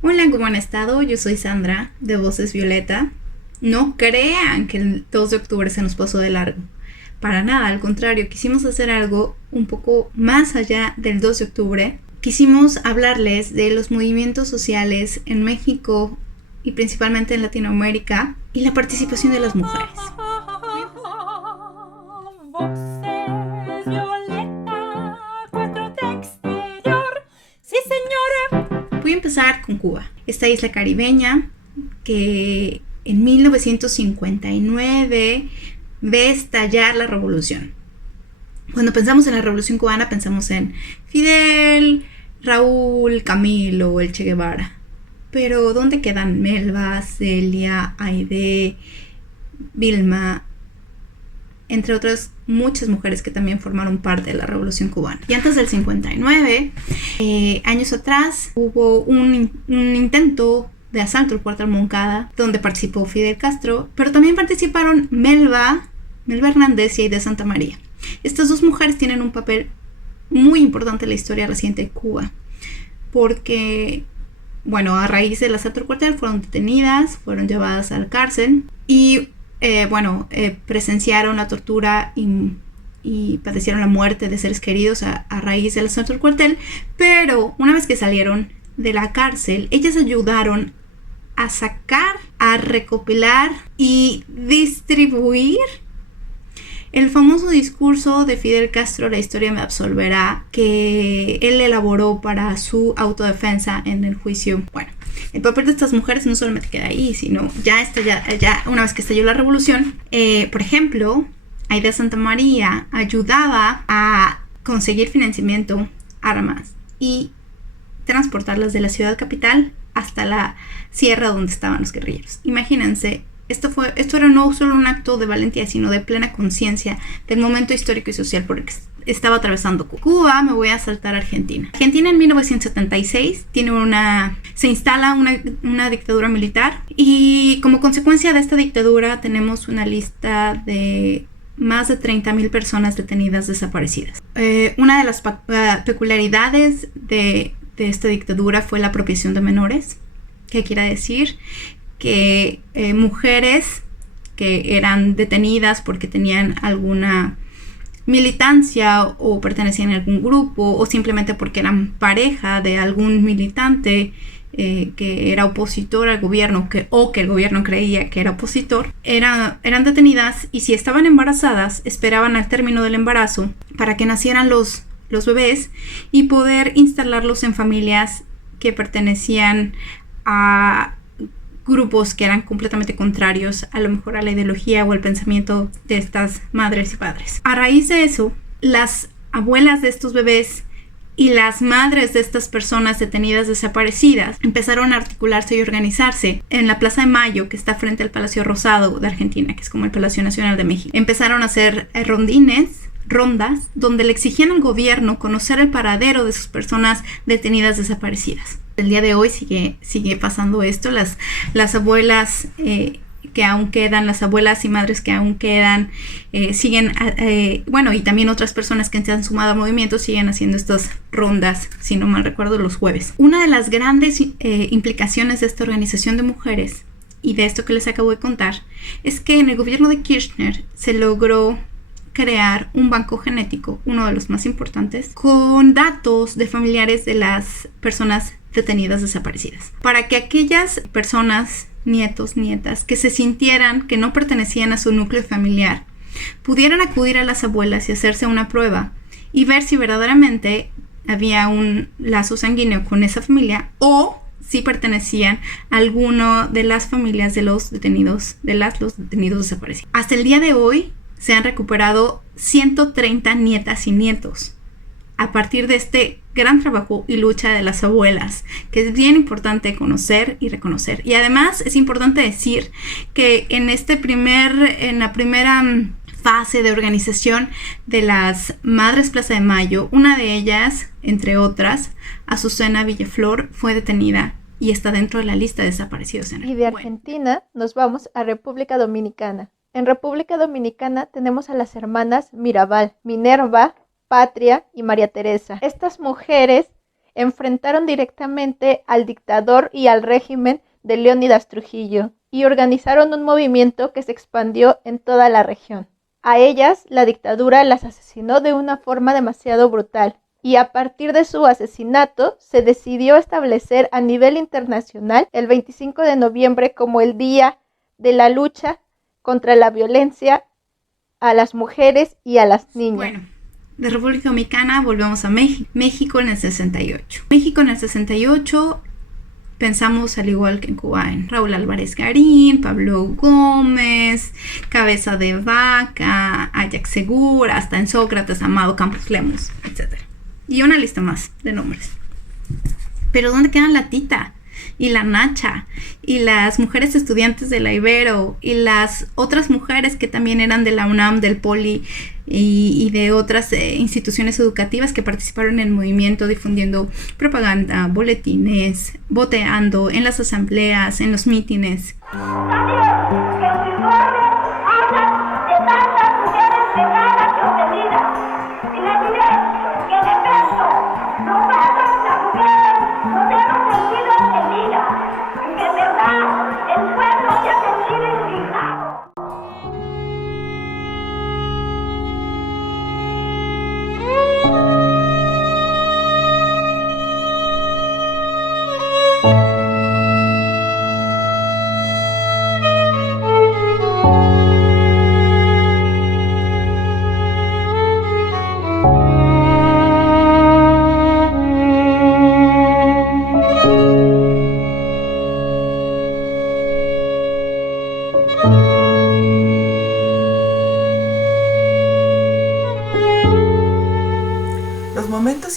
Hola, ¿cómo han estado? Yo soy Sandra, de Voces Violeta. No crean que el 2 de octubre se nos pasó de largo. Para nada, al contrario, quisimos hacer algo un poco más allá del 2 de octubre. Quisimos hablarles de los movimientos sociales en México y principalmente en Latinoamérica y la participación de las mujeres. Voces Violeta, 4 de exterior. Sí, señora. Voy a empezar con Cuba, esta isla caribeña que en 1959 ve estallar la revolución. Cuando pensamos en la revolución cubana pensamos en Fidel, Raúl, Camilo, el Che Guevara. Pero ¿dónde quedan Melba, Celia, Aide, Vilma, entre otras muchas mujeres que también formaron parte de la revolución cubana? Y antes del 59, años atrás, hubo un intento de asalto al cuartel Moncada, donde participó Fidel Castro, pero también participaron Melba Hernández y Aide Santa María. Estas dos mujeres tienen un papel muy importante en la historia reciente de Cuba, porque, bueno, a raíz del asalto al cuartel fueron detenidas, fueron llevadas a la cárcel y, presenciaron la tortura y padecieron la muerte de seres queridos a raíz del asalto al cuartel, pero una vez que salieron de la cárcel, ellas ayudaron a sacar, a recopilar y distribuir el famoso discurso de Fidel Castro, La historia me absolverá, que él elaboró para su autodefensa en el juicio. Bueno, el papel de estas mujeres no solamente queda ahí, sino ya una vez que estalló la revolución, por ejemplo, Aida Santa María ayudaba a conseguir financiamiento, armas y transportarlas de la ciudad capital hasta la sierra donde estaban los guerrilleros. Imagínense, esto era no solo un acto de valentía, sino de plena conciencia del momento histórico y social por el que estaba atravesando Cuba. Me voy a saltar a Argentina. Argentina en 1976 se instala una dictadura militar, y como consecuencia de esta dictadura tenemos una lista de más de 30,000 personas detenidas, desaparecidas. Una de las peculiaridades de esta dictadura fue la apropiación de menores, que quiere decir que mujeres que eran detenidas porque tenían alguna militancia o pertenecían a algún grupo o simplemente porque eran pareja de algún militante que era opositor al gobierno o que el gobierno creía que era opositor, eran detenidas, y si estaban embarazadas esperaban al término del embarazo para que nacieran los bebés y poder instalarlos en familias que pertenecían a grupos que eran completamente contrarios a lo mejor a la ideología o al pensamiento de estas madres y padres. A raíz de eso, las abuelas de estos bebés y las madres de estas personas detenidas desaparecidas empezaron a articularse y organizarse en la Plaza de Mayo, que está frente al Palacio Rosado de Argentina, que es como el Palacio Nacional de México. Empezaron a hacer rondas, donde le exigían al gobierno conocer el paradero de sus personas detenidas desaparecidas. El día de hoy sigue pasando esto. Las abuelas que aún quedan, las abuelas y madres que aún quedan, siguen, y también otras personas que se han sumado al movimiento siguen haciendo estas rondas, si no mal recuerdo, los jueves. Una de las grandes implicaciones de esta organización de mujeres y de esto que les acabo de contar es que en el gobierno de Kirchner se logró crear un banco genético, uno de los más importantes, con datos de familiares de las personas detenidas desaparecidas, para que aquellas personas, nietos, nietas, que se sintieran que no pertenecían a su núcleo familiar, pudieran acudir a las abuelas y hacerse una prueba y ver si verdaderamente había un lazo sanguíneo con esa familia o si pertenecían a alguno de las familias de los detenidos desaparecidos. Hasta el día de hoy se han recuperado 130 nietas y nietos a partir de este gran trabajo y lucha de las abuelas, que es bien importante conocer y reconocer. Y además es importante decir que en la primera fase de organización de las Madres Plaza de Mayo, una de ellas, entre otras, Azucena Villaflor, fue detenida y está dentro de la lista de desaparecidos. Y de Argentina nos vamos a República Dominicana. En República Dominicana tenemos a las hermanas Mirabal, Minerva, Patria y María Teresa. Estas mujeres enfrentaron directamente al dictador y al régimen de Leónidas Trujillo y organizaron un movimiento que se expandió en toda la región. A ellas, la dictadura las asesinó de una forma demasiado brutal, y a partir de su asesinato se decidió establecer a nivel internacional el 25 de noviembre como el Día de la Lucha contra la Violencia a las Mujeres y a las Niñas. Bueno, de República Dominicana volvemos a México. México en el 68. México en el 68 pensamos al igual que en Cuba en Raúl Álvarez Garín, Pablo Gómez, Cabeza de Vaca, Ajax Segura, hasta en Sócrates, Amado Campos Lemos, etc. Y una lista más de nombres. Pero ¿dónde quedan la Tita? Y la Nacha, y las mujeres estudiantes de la Ibero, y las otras mujeres que también eran de la UNAM, del Poli y de otras instituciones educativas que participaron en el movimiento difundiendo propaganda, boletines, voteando en las asambleas, en los mítines.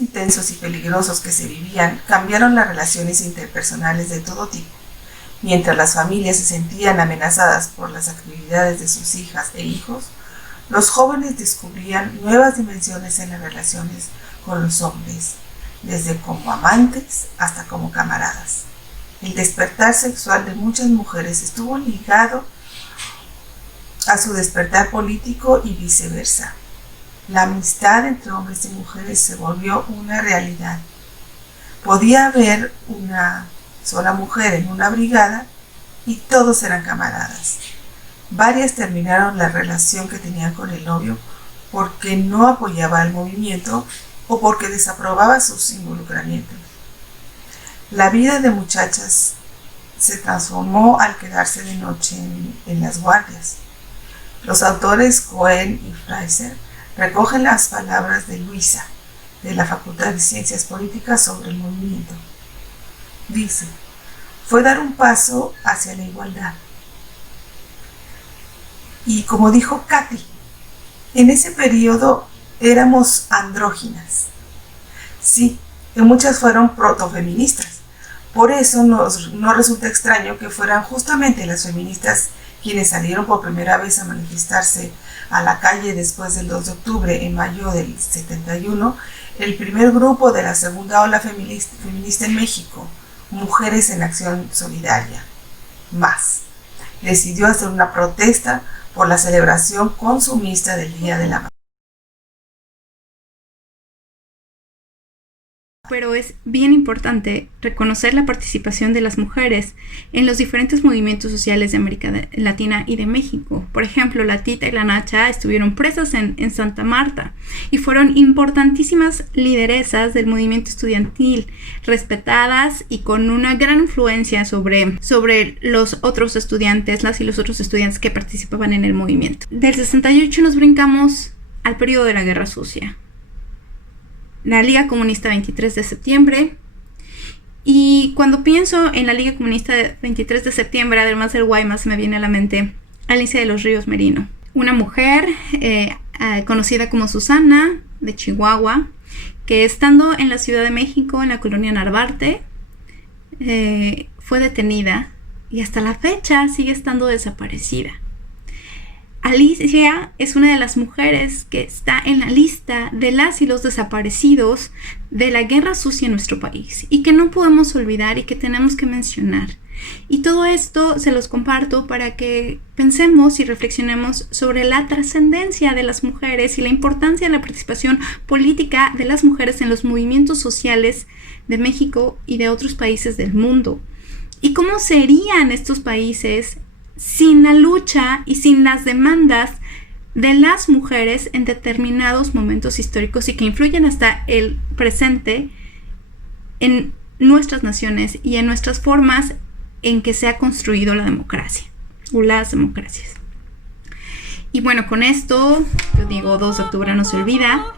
Intensos y peligrosos que se vivían cambiaron las relaciones interpersonales de todo tipo. Mientras las familias se sentían amenazadas por las actividades de sus hijas e hijos, los jóvenes descubrían nuevas dimensiones en las relaciones con los hombres, desde como amantes hasta como camaradas. El despertar sexual de muchas mujeres estuvo ligado a su despertar político y viceversa. La amistad entre hombres y mujeres se volvió una realidad. Podía haber una sola mujer en una brigada y todos eran camaradas. Varias terminaron la relación que tenían con el novio porque no apoyaba el movimiento o porque desaprobaba sus involucramientos. La vida de muchachas se transformó al quedarse de noche en las guardias. Los autores Cohen y Fraser recogen las palabras de Luisa, de la Facultad de Ciencias Políticas, sobre el movimiento. Dice: fue dar un paso hacia la igualdad. Y como dijo Katy, en ese periodo éramos andróginas. Sí, que muchas fueron protofeministas. Por eso no resulta extraño que fueran justamente las feministas quienes salieron por primera vez a manifestarse a la calle después del 2 de octubre, en mayo del 71, el primer grupo de la segunda ola feminista en México, Mujeres en Acción Solidaria, MAS, decidió hacer una protesta por la celebración consumista del Día de la Madre. Pero es bien importante reconocer la participación de las mujeres en los diferentes movimientos sociales de América Latina y de México. Por ejemplo, la Tita y la Nacha estuvieron presas en Santa Marta y fueron importantísimas lideresas del movimiento estudiantil, respetadas y con una gran influencia sobre los otros estudiantes, las y los otros estudiantes que participaban en el movimiento. Del 68 nos brincamos al periodo de la Guerra Sucia. La Liga Comunista 23 de septiembre. Y cuando pienso en la Liga Comunista 23 de septiembre, además del Guaymas, me viene a la mente Alicia de los Ríos Merino, una mujer conocida como Susana, de Chihuahua, que estando en la Ciudad de México, en la colonia Narvarte, fue detenida y hasta la fecha sigue estando desaparecida. Alicia es una de las mujeres que está en la lista de las y los desaparecidos de la guerra sucia en nuestro país y que no podemos olvidar y que tenemos que mencionar. Y todo esto se los comparto para que pensemos y reflexionemos sobre la trascendencia de las mujeres y la importancia de la participación política de las mujeres en los movimientos sociales de México y de otros países del mundo. Y cómo serían estos países sin la lucha y sin las demandas de las mujeres en determinados momentos históricos y que influyen hasta el presente en nuestras naciones y en nuestras formas en que se ha construido la democracia o las democracias. Y bueno, con esto, yo digo, 2 de octubre no se olvida.